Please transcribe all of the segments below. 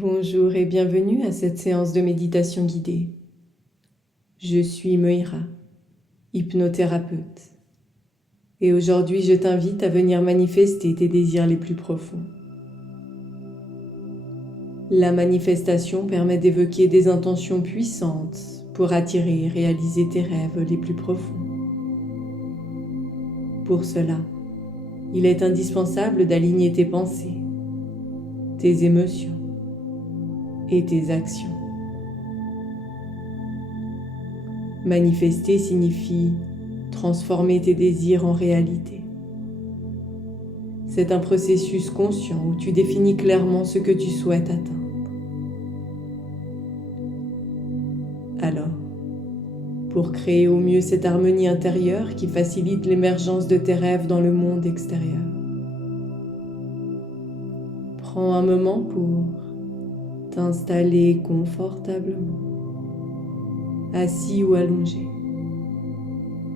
Bonjour et bienvenue à cette séance de méditation guidée. Je suis Meira, hypnothérapeute. Et aujourd'hui, je t'invite à venir manifester tes désirs les plus profonds. La manifestation permet d'évoquer des intentions puissantes pour attirer et réaliser tes rêves les plus profonds. Pour cela, il est indispensable d'aligner tes pensées, tes émotions et tes actions. Manifester signifie transformer tes désirs en réalité. C'est un processus conscient où tu définis clairement ce que tu souhaites atteindre. Alors, pour créer au mieux cette harmonie intérieure qui facilite l'émergence de tes rêves dans le monde extérieur, prends un moment pour t'installer confortablement, assis ou allongé,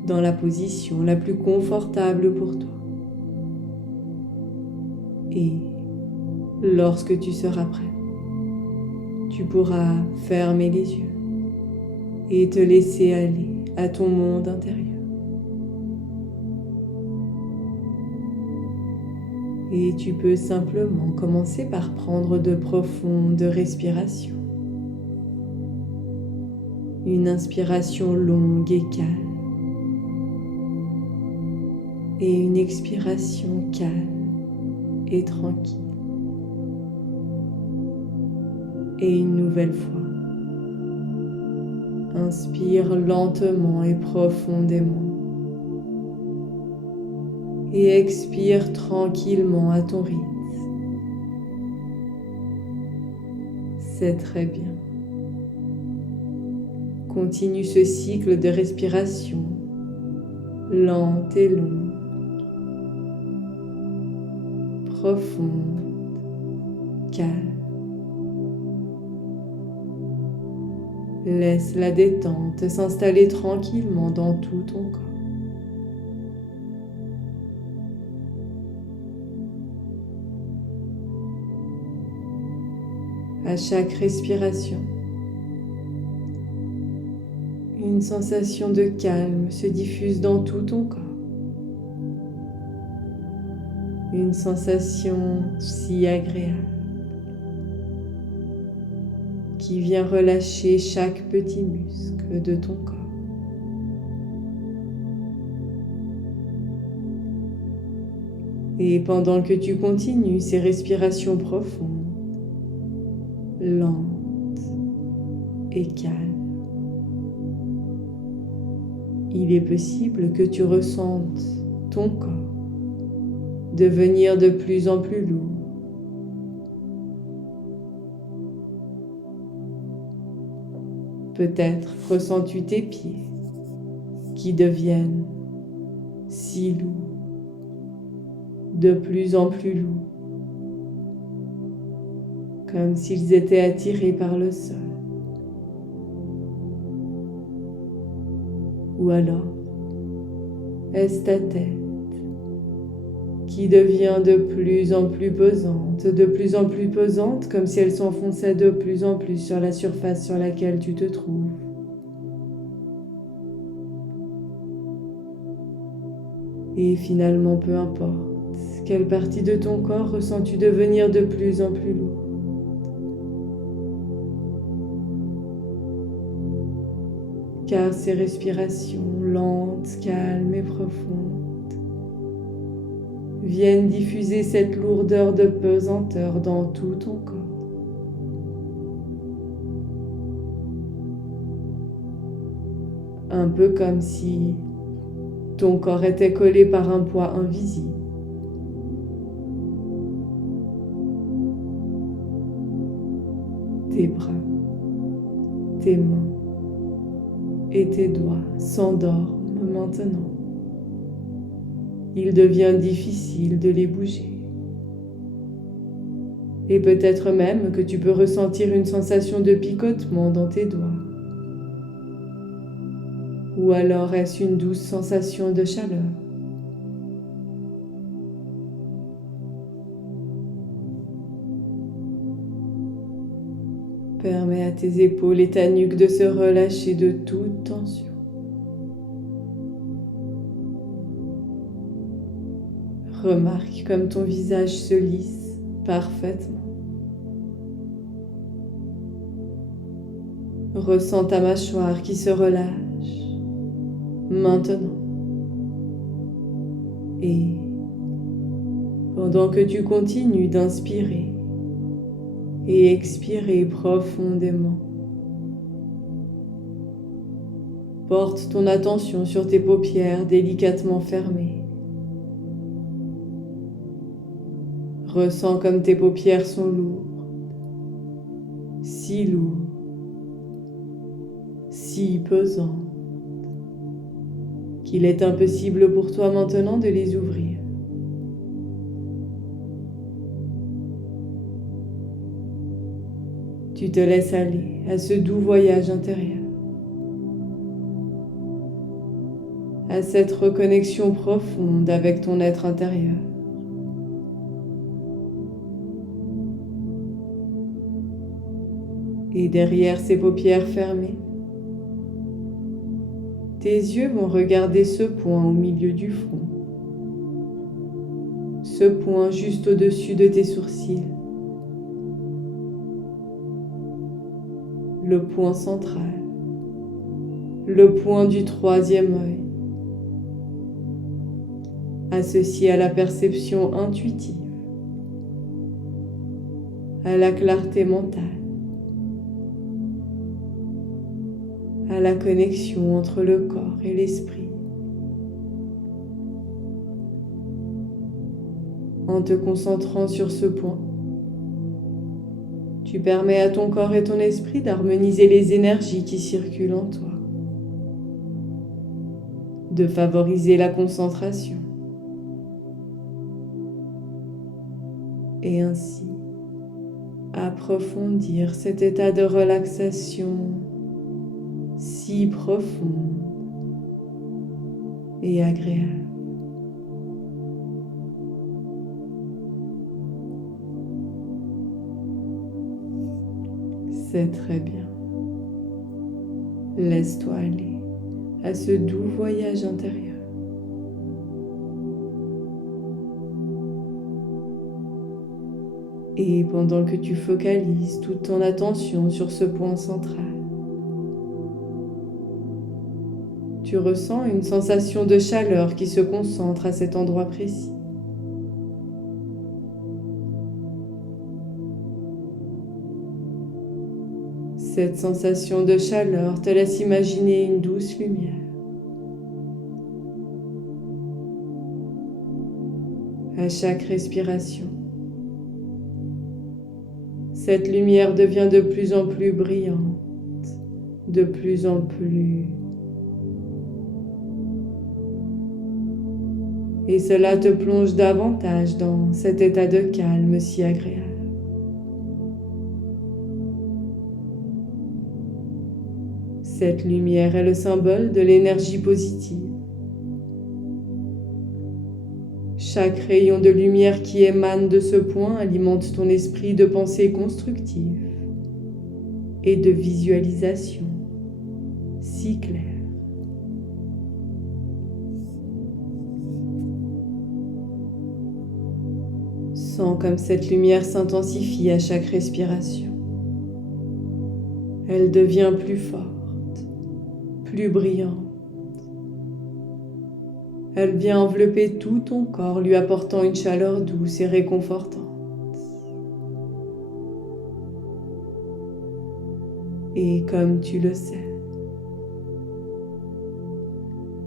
dans la position la plus confortable pour toi. Et lorsque tu seras prêt, tu pourras fermer les yeux et te laisser aller à ton monde intérieur. Et tu peux simplement commencer par prendre de profondes respirations. Une inspiration longue et calme. Et une expiration calme et tranquille. Et une nouvelle fois. Inspire lentement et profondément. Et expire tranquillement à ton rythme. C'est très bien. Continue ce cycle de respiration lente et longue, profonde, calme. Laisse la détente s'installer tranquillement dans tout ton corps. À chaque respiration, une sensation de calme se diffuse dans tout ton corps. Une sensation si agréable qui vient relâcher chaque petit muscle de ton corps. Et pendant que tu continues ces respirations profondes, lentes et calmes, il est possible que tu ressentes ton corps devenir de plus en plus lourd. Peut-être ressens-tu tes pieds qui deviennent si lourds, de plus en plus lourds, comme s'ils étaient attirés par le sol. Ou alors, est-ce ta tête qui devient de plus en plus pesante, comme si elle s'enfonçait de plus en plus sur la surface sur laquelle tu te trouves. Et finalement, peu importe, quelle partie de ton corps ressens-tu devenir de plus en plus lourde? Car ces respirations lentes, calmes et profondes viennent diffuser cette lourdeur de pesanteur dans tout ton corps. Un peu comme si ton corps était collé par un poids invisible. Tes bras, tes mains et tes doigts s'endorment maintenant. Il devient difficile de les bouger. Et peut-être même que tu peux ressentir une sensation de picotement dans tes doigts. Ou alors est-ce une douce sensation de chaleur? Permets à tes épaules et ta nuque de se relâcher de toute tension. Remarque comme ton visage se lisse parfaitement. Ressens ta mâchoire qui se relâche maintenant. Et pendant que tu continues d'inspirer et expirer profondément, porte ton attention sur tes paupières délicatement fermées. Ressens comme tes paupières sont lourdes, si lourdes, si pesantes, qu'il est impossible pour toi maintenant de les ouvrir. Tu te laisses aller à ce doux voyage intérieur, à cette reconnexion profonde avec ton être intérieur. Et derrière ces paupières fermées, tes yeux vont regarder ce point au milieu du front, ce point juste au-dessus de tes sourcils, le point central, le point du troisième œil, associé à la perception intuitive, à la clarté mentale, à la connexion entre le corps et l'esprit. En te concentrant sur ce point, tu permets à ton corps et ton esprit d'harmoniser les énergies qui circulent en toi, de favoriser la concentration et ainsi approfondir cet état de relaxation si profond et agréable. C'est très bien. Laisse-toi aller à ce doux voyage intérieur. Et pendant que tu focalises toute ton attention sur ce point central, tu ressens une sensation de chaleur qui se concentre à cet endroit précis. Cette sensation de chaleur te laisse imaginer une douce lumière. À chaque respiration, cette lumière devient de plus en plus brillante, de plus en plus. Et cela te plonge davantage dans cet état de calme si agréable. Cette lumière est le symbole de l'énergie positive. Chaque rayon de lumière qui émane de ce point alimente ton esprit de pensée constructive et de visualisation si claire. Sens comme cette lumière s'intensifie à chaque respiration. Elle devient plus forte, plus brillante. Elle vient envelopper tout ton corps, lui apportant une chaleur douce et réconfortante. Et comme tu le sais,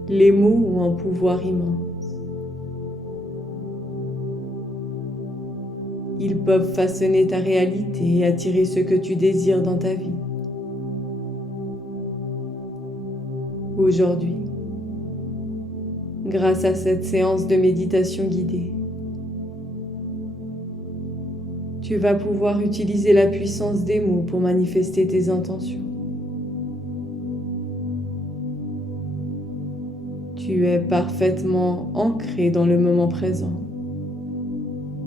les mots ont un pouvoir immense. Ils peuvent façonner ta réalité et attirer ce que tu désires dans ta vie. Aujourd'hui, grâce à cette séance de méditation guidée, tu vas pouvoir utiliser la puissance des mots pour manifester tes intentions. Tu es parfaitement ancré dans le moment présent,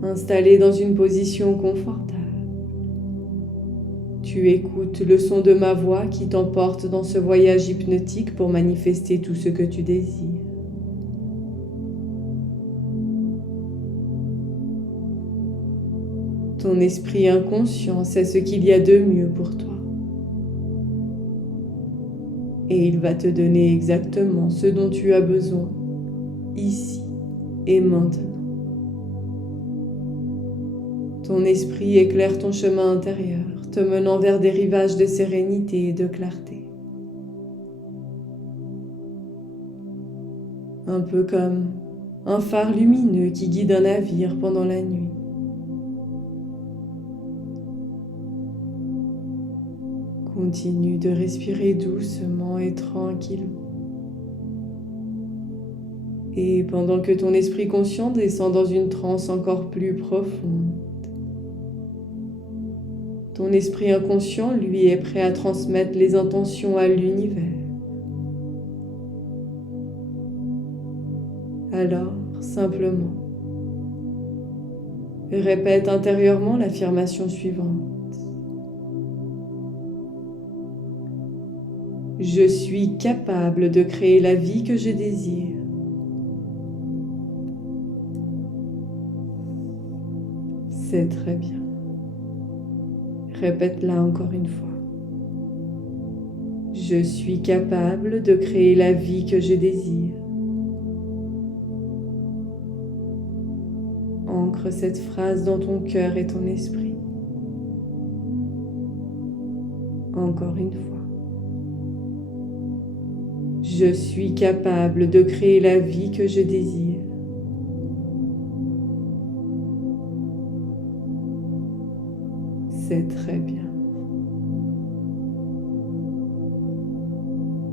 installé dans une position confortable. Tu écoutes le son de ma voix qui t'emporte dans ce voyage hypnotique pour manifester tout ce que tu désires. Ton esprit inconscient sait ce qu'il y a de mieux pour toi. Et il va te donner exactement ce dont tu as besoin, ici et maintenant. Ton esprit éclaire ton chemin intérieur, te menant vers des rivages de sérénité et de clarté. Un peu comme un phare lumineux qui guide un navire pendant la nuit. Continue de respirer doucement et tranquillement. Et pendant que ton esprit conscient descend dans une transe encore plus profonde, ton esprit inconscient, lui, est prêt à transmettre les intentions à l'univers. Alors, simplement, répète intérieurement l'affirmation suivante. Je suis capable de créer la vie que je désire. C'est très bien. Répète-la encore une fois. Je suis capable de créer la vie que je désire. Ancre cette phrase dans ton cœur et ton esprit. Encore une fois. Je suis capable de créer la vie que je désire. C'est très bien.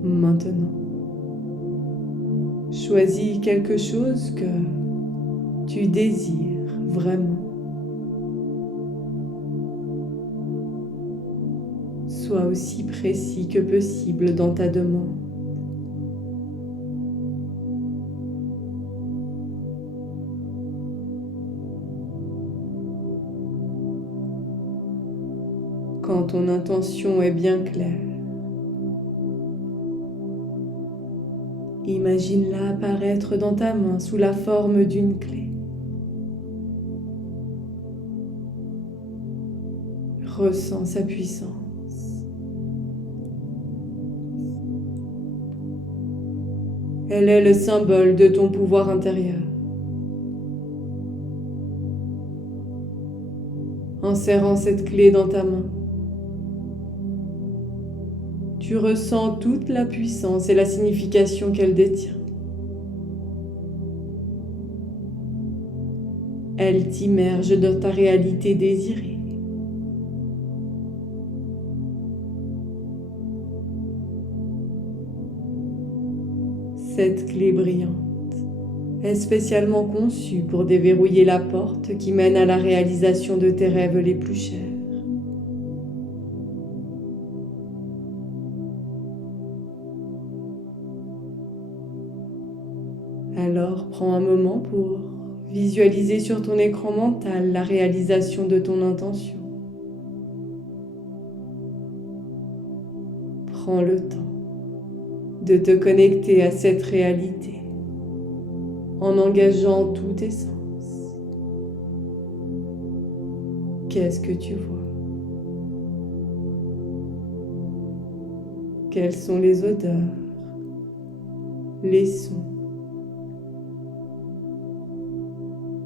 Maintenant, choisis quelque chose que tu désires vraiment. Sois aussi précis que possible dans ta demande. Quand ton intention est bien claire, imagine-la apparaître dans ta main sous la forme d'une clé. Ressens sa puissance. Elle est le symbole de ton pouvoir intérieur. En serrant cette clé dans ta main, tu ressens toute la puissance et la signification qu'elle détient. Elle t'immerge dans ta réalité désirée. Cette clé brillante est spécialement conçue pour déverrouiller la porte qui mène à la réalisation de tes rêves les plus chers. Alors, prends un moment pour visualiser sur ton écran mental la réalisation de ton intention. Prends le temps de te connecter à cette réalité en engageant tous tes sens. Qu'est-ce que tu vois? Quelles sont les odeurs, les sons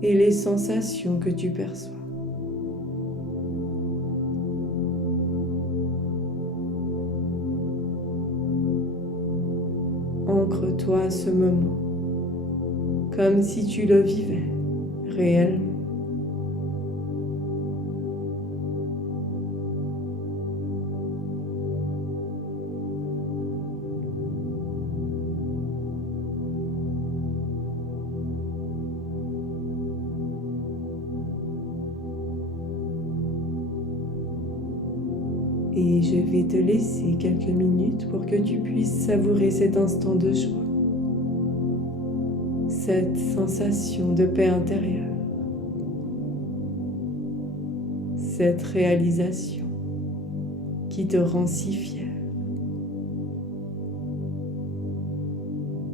et les sensations que tu perçois? Ancre-toi à ce moment, comme si tu le vivais réellement. Et je vais te laisser quelques minutes pour que tu puisses savourer cet instant de joie, cette sensation de paix intérieure, cette réalisation qui te rend si fier.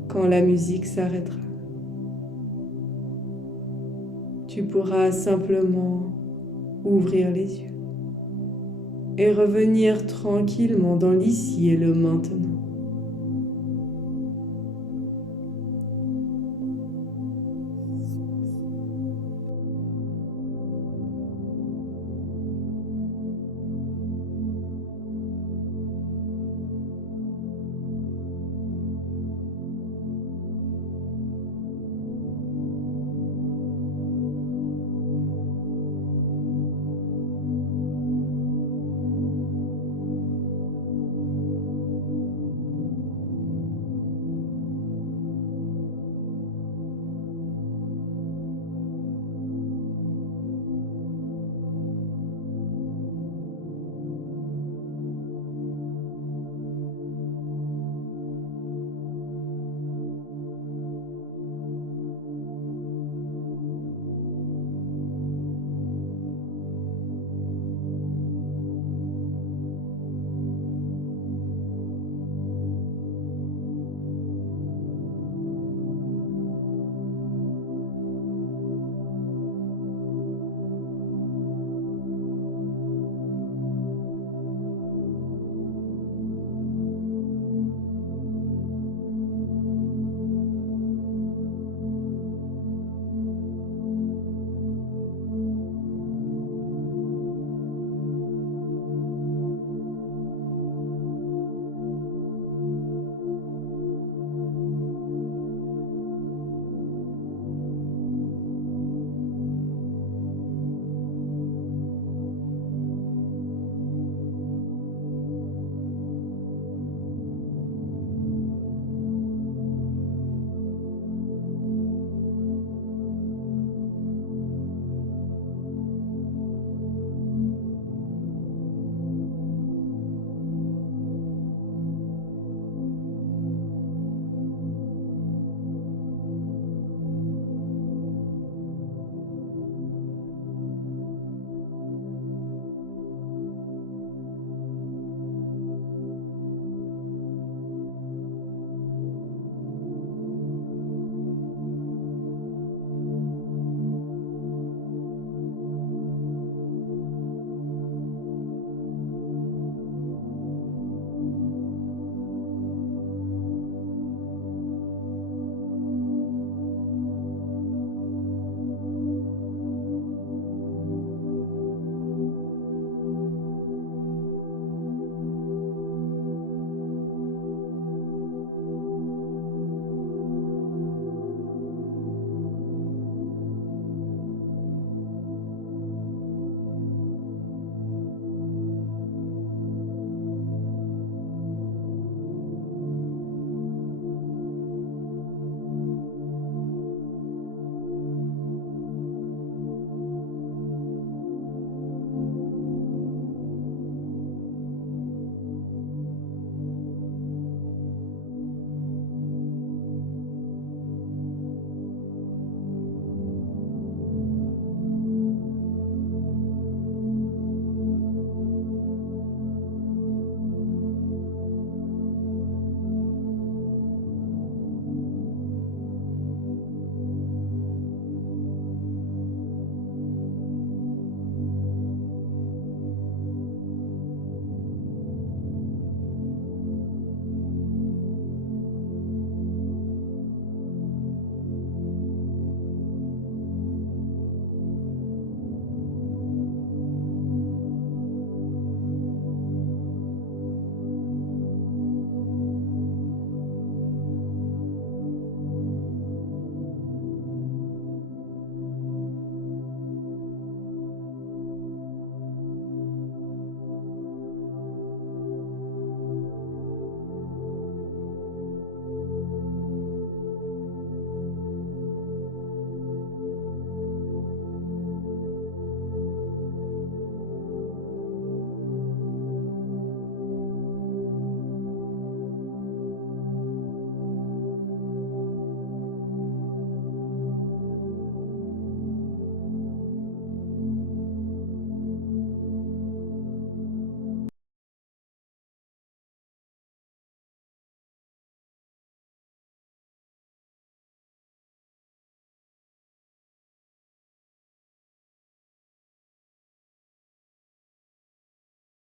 Quand la musique s'arrêtera, tu pourras simplement ouvrir les yeux et revenir tranquillement dans l'ici et le maintenant.